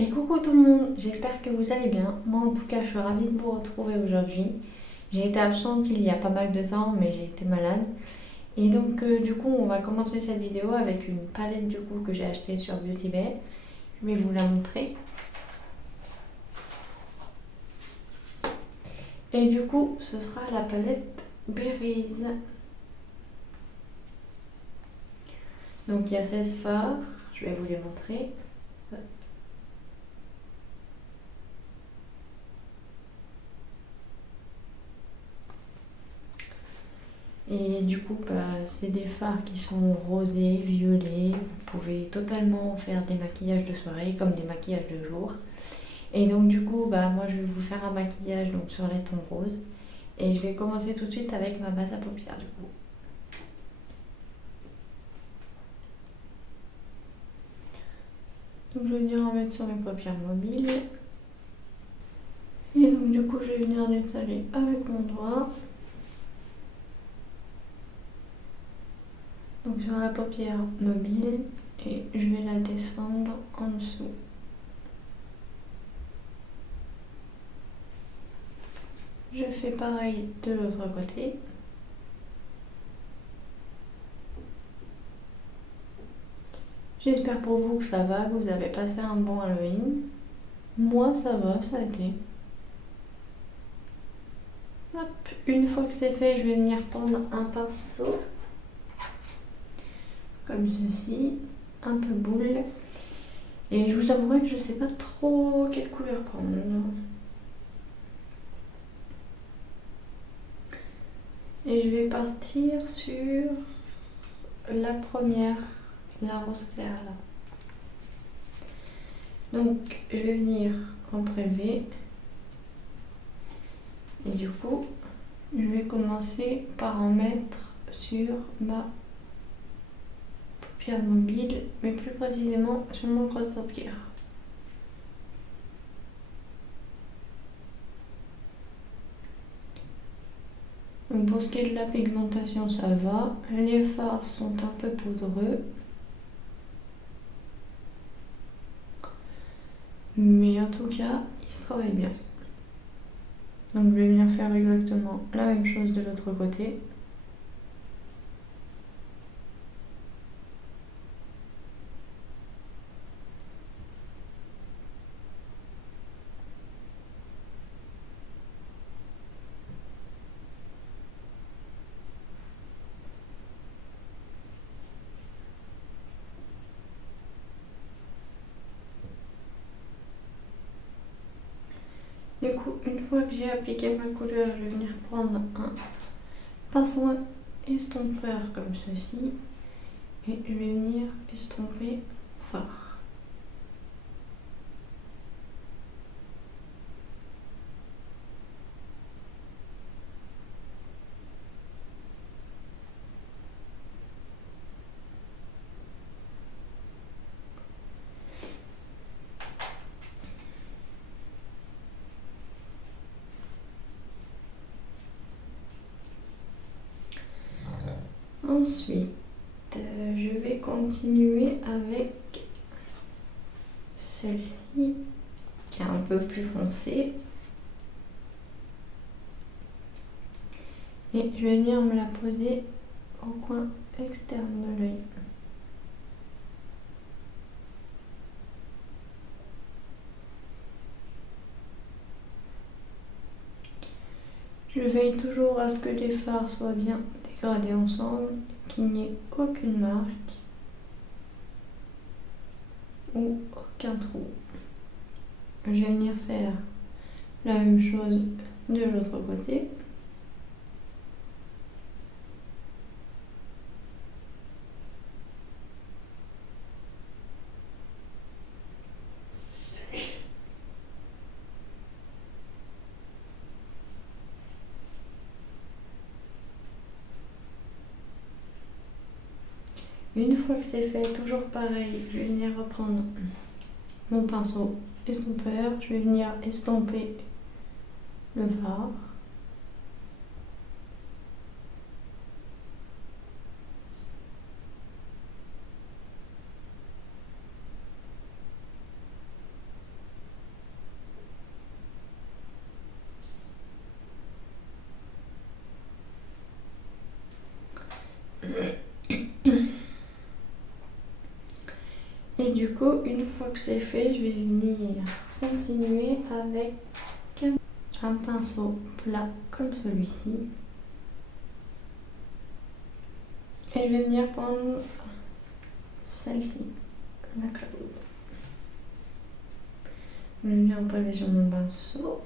Et coucou tout le monde, j'espère que vous allez bien. Moi en tout cas, je suis ravie de vous retrouver aujourd'hui. J'ai été absente il y a pas mal de temps, mais j'ai été malade. Et donc du coup, on va commencer cette vidéo avec une palette du coup que j'ai achetée sur Beauty Bay. Je vais vous la montrer. Et du coup, ce sera la palette Berries. Donc il y a 16 fards, je vais vous les montrer. Et du coup, c'est des fards qui sont rosés, violets. Vous pouvez totalement faire des maquillages de soirée comme des maquillages de jour. Et donc du coup, moi je vais vous faire un maquillage donc, sur les tons roses. Et je vais commencer tout de suite avec ma base à paupières du coup. Donc je vais venir en mettre sur mes paupières mobiles. Et donc du coup, je vais venir l'étaler avec mon doigt. Donc sur la paupière mobile et je vais la descendre en dessous. Je fais pareil de l'autre côté. J'espère pour vous que ça va, que vous avez passé un bon Halloween. Moi ça va, ça a été. Hop. Une fois que c'est fait, je vais venir prendre un pinceau. Comme ceci, un peu boule. Et je vous avouerai que je sais pas trop quelle couleur prendre. Et je vais partir sur la première, la rose claire là. Donc je vais venir en prélever. Et du coup, je vais commencer par en mettre sur ma paupière mobile, mais plus précisément sur mon creux de paupière. Donc pour ce qui est de la pigmentation, ça va. Les fards sont un peu poudreux. Mais en tout cas, ils se travaillent bien. Donc je vais venir faire exactement la même chose de l'autre côté. Du coup, une fois que j'ai appliqué ma couleur, je vais venir prendre un pinceau estompeur comme ceci et je vais venir estomper fort. Ensuite, je vais continuer avec celle-ci qui est un peu plus foncée. Et je vais venir me la poser au coin externe de l'œil. Je veille toujours à ce que les fards soient bien dégradés ensemble, qu'il n'y ait aucune marque ou aucun trou. Je vais venir faire la même chose de l'autre côté. Une fois que c'est fait, toujours pareil, je vais venir reprendre mon pinceau estompeur, je vais venir estomper le fard. Et du coup, une fois que c'est fait, je vais venir continuer avec un pinceau plat comme celui-ci. Et je vais venir prendre celle-ci, la clope. Je vais venir emprunter sur mon pinceau.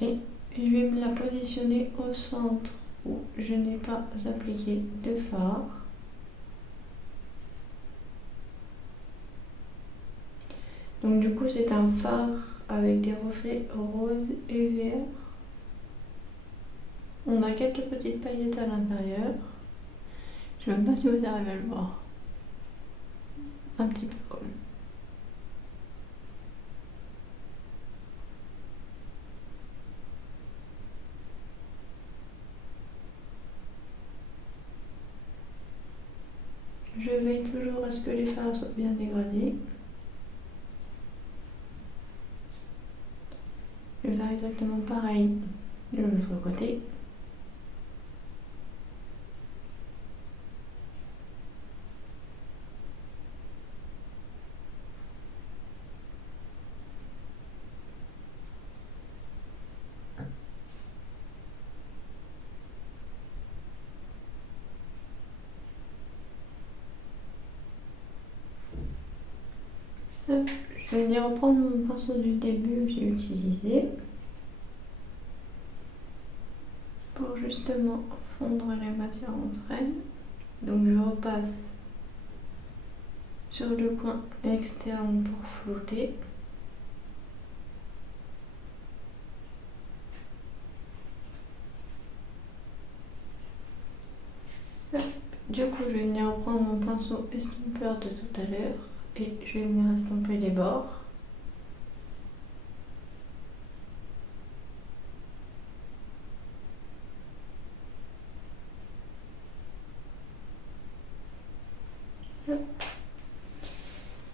Et je vais me la positionner au centre où je n'ai pas appliqué de fard. Donc du coup c'est un fard avec des reflets roses et verts. On a quelques petites paillettes à l'intérieur. Je ne sais même pas si vous arrivez à le voir. Un petit peu comme. Je veille toujours à ce que les fards soient bien dégradés. Je vais faire exactement pareil de l'autre côté. Je vais venir reprendre mon pinceau du début que j'ai utilisé pour justement fondre les matières entre elles. Donc je repasse sur le coin externe pour flouter. Du coup, je vais venir reprendre mon pinceau estompeur de tout à l'heure et je vais venir estomper les bords.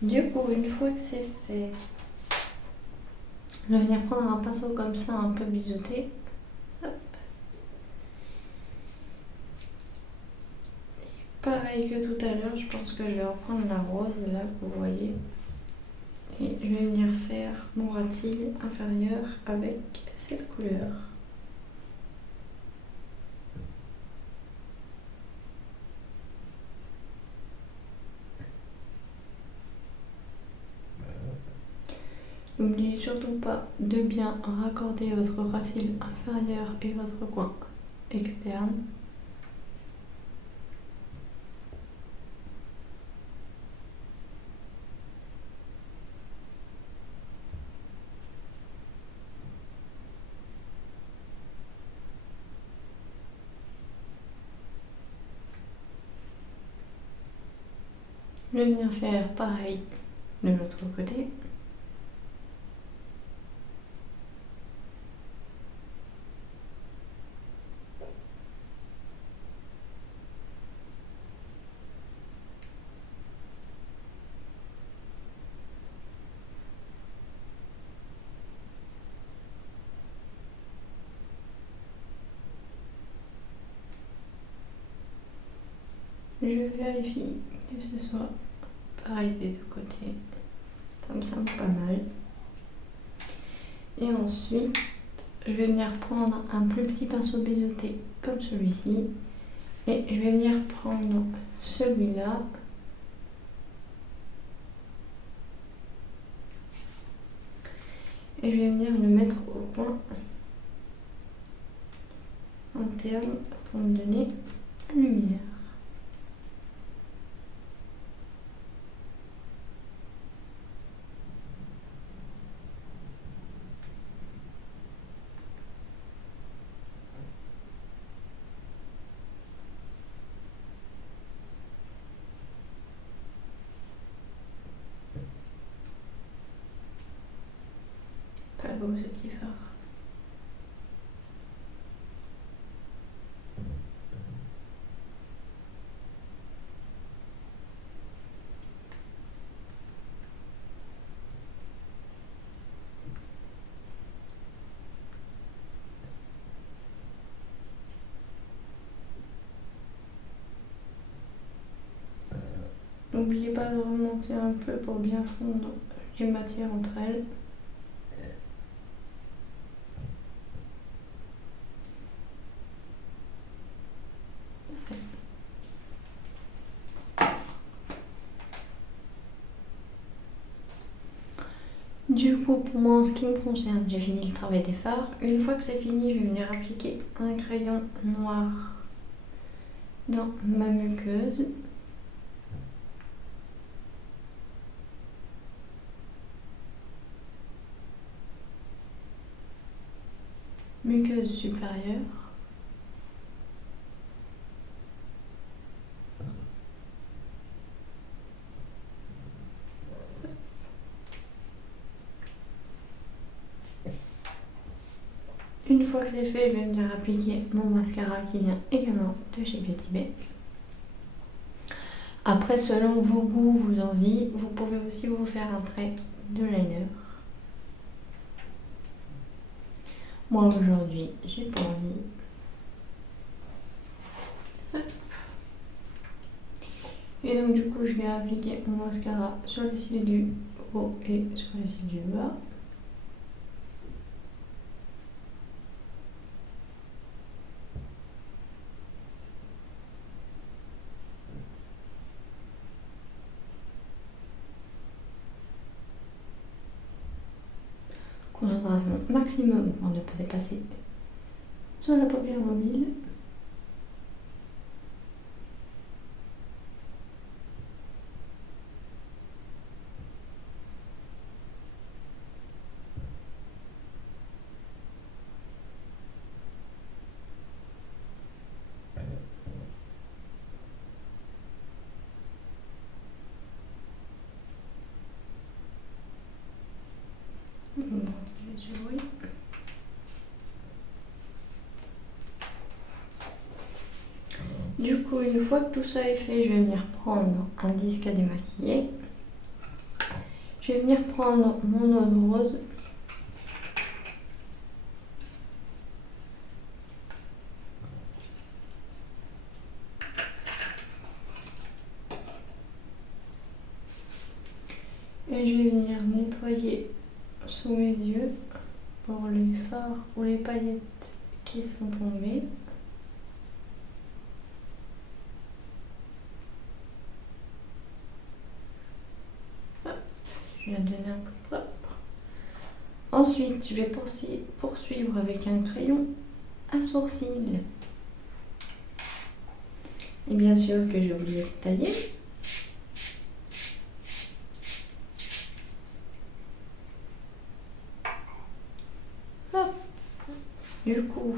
Du coup, une fois que c'est fait, je vais venir prendre un pinceau comme ça, un peu biseauté. Hop. Pareil que tout à l'heure, je pense que je vais reprendre la rose, là, que vous voyez. Et je vais venir faire mon ras de cils inférieur avec cette couleur. N'oubliez surtout pas de bien raccorder votre ras de cils inférieur et votre coin externe. Je vais venir faire pareil de l'autre côté. Je vérifie que ce soit pareil des deux côtés. Ça me semble pas mal. Et ensuite, je vais venir prendre un plus petit pinceau biseauté comme celui-ci. Et je vais venir prendre celui-là. Et je vais venir le mettre au coin interne pour me donner la lumière. Pas beau ce petit phare. N'oubliez pas de remonter un peu pour bien fondre les matières entre elles. Du coup, pour moi, en ce qui me concerne, j'ai fini le travail des fards. Une fois que c'est fini, je vais venir appliquer un crayon noir dans ma muqueuse. Muqueuse supérieure. Une fois que c'est fait, je vais venir appliquer mon mascara qui vient également de chez Beauty Bay. Après, selon vos goûts, vos envies, vous pouvez aussi vous faire un trait de liner. Moi aujourd'hui, j'ai pas envie. Et donc du coup, je vais appliquer mon mascara sur les cils du haut et sur les cils du bas. Concentration maximum pour ne pas dépasser sur la paupière mobile. Du coup, une fois que tout ça est fait, je vais venir prendre un disque à démaquiller. Je vais venir prendre mon eau de rose. Et je vais venir nettoyer sous mes yeux pour les fards ou les paillettes qui sont tombées. Je viens de donner un coup de propre. Ensuite, je vais poursuivre avec un crayon à sourcils. Et bien sûr que j'ai oublié de tailler. Hop. Du coup,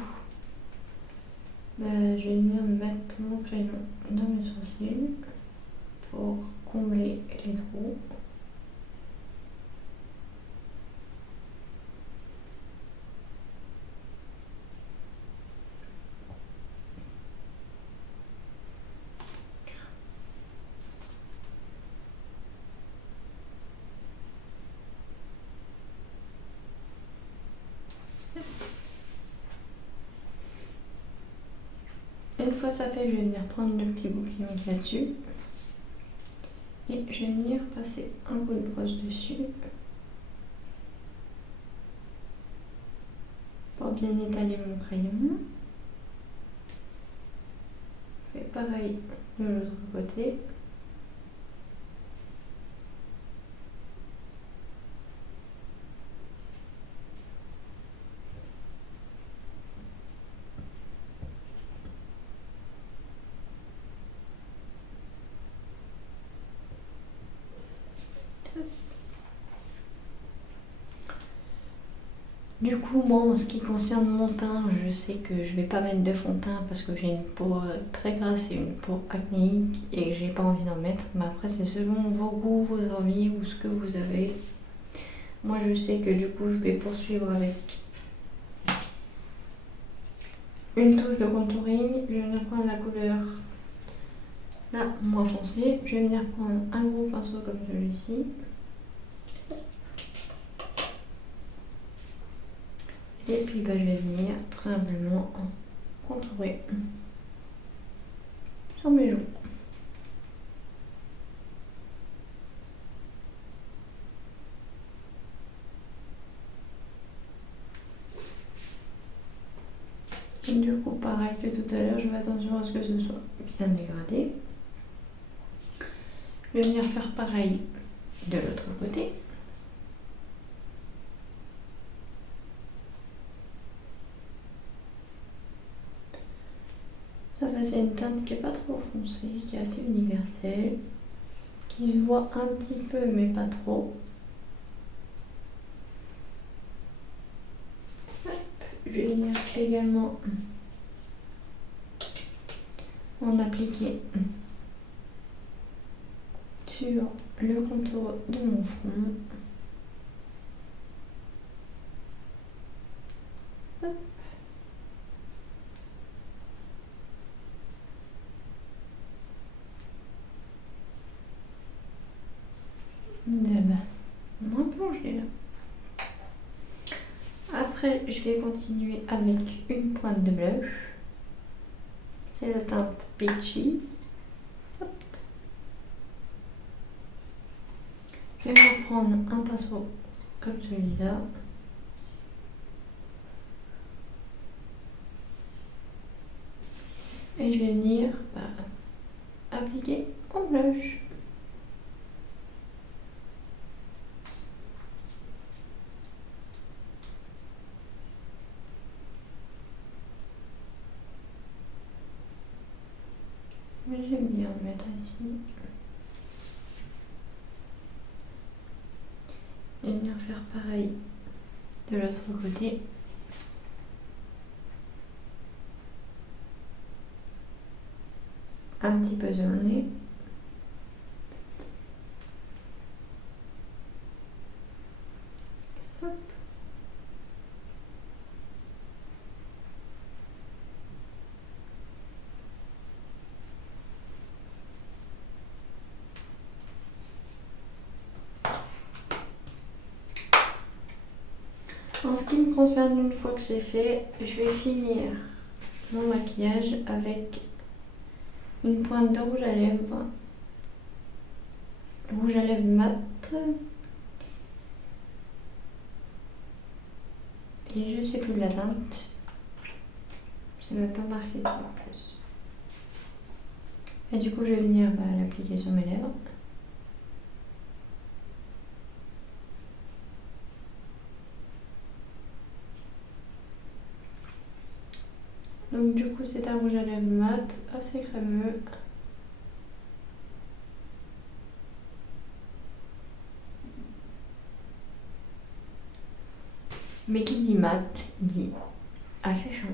je vais venir mettre mon crayon dans mes sourcils pour combler les trous. Une fois ça fait, je vais venir prendre le petit bouclier qui est là-dessus et je vais venir passer un coup de brosse dessus pour bien étaler mon crayon. Je fais pareil de l'autre côté. Du coup, moi, en ce qui concerne mon teint, je sais que je vais pas mettre de fond de teint parce que j'ai une peau très grasse et une peau acnéique et que j'ai pas envie d'en mettre. Mais après, c'est selon vos goûts, vos envies ou ce que vous avez. Moi, je sais que du coup, je vais poursuivre avec une touche de contouring. Je vais venir prendre la couleur là, moins foncée. Je vais venir prendre un gros pinceau comme celui-ci. Et puis je vais venir tout simplement contourer sur mes joues. pareil que tout à l'heure, je fais attention à ce que ce soit bien dégradé. Je vais venir faire pareil de l'autre côté. Ça c'est une teinte qui n'est pas trop foncée, qui est assez universelle, qui se voit un petit peu mais pas trop. Hop, je vais venir également en appliquer sur le contour de mon front. Hop. Moins plongé là. Après, je vais continuer avec une pointe de blush. C'est la teinte Peachy. Hop. Je vais me prendre un pinceau comme celui-là. Et je vais venir appliquer mon blush. J'aime bien le mettre ici. Et venir faire pareil de l'autre côté. Un petit peu sur le nez. Hop. En ce qui me concerne, une fois que c'est fait, je vais finir mon maquillage avec une pointe de rouge à lèvres mat, et je sais plus la teinte, c'est même pas marqué dessus en plus. Et du coup je vais venir l'appliquer sur mes lèvres. Donc du coup c'est un rouge à lèvres mat, assez crémeux. Mais qui dit mat, dit asséchant.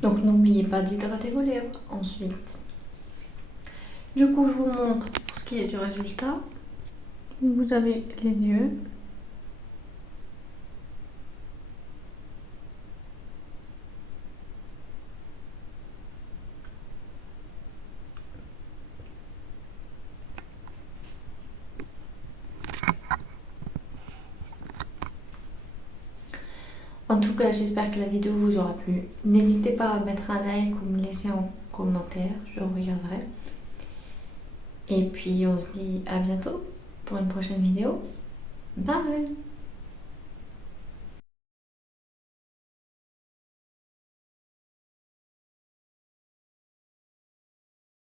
Donc n'oubliez pas d'hydrater vos lèvres ensuite. Du coup je vous montre pour ce qui est du résultat. Vous avez les yeux. En tout cas, j'espère que la vidéo vous aura plu. N'hésitez pas à mettre un like ou me laisser en commentaire, je regarderai. Et puis on se dit à bientôt pour une prochaine vidéo. Bye!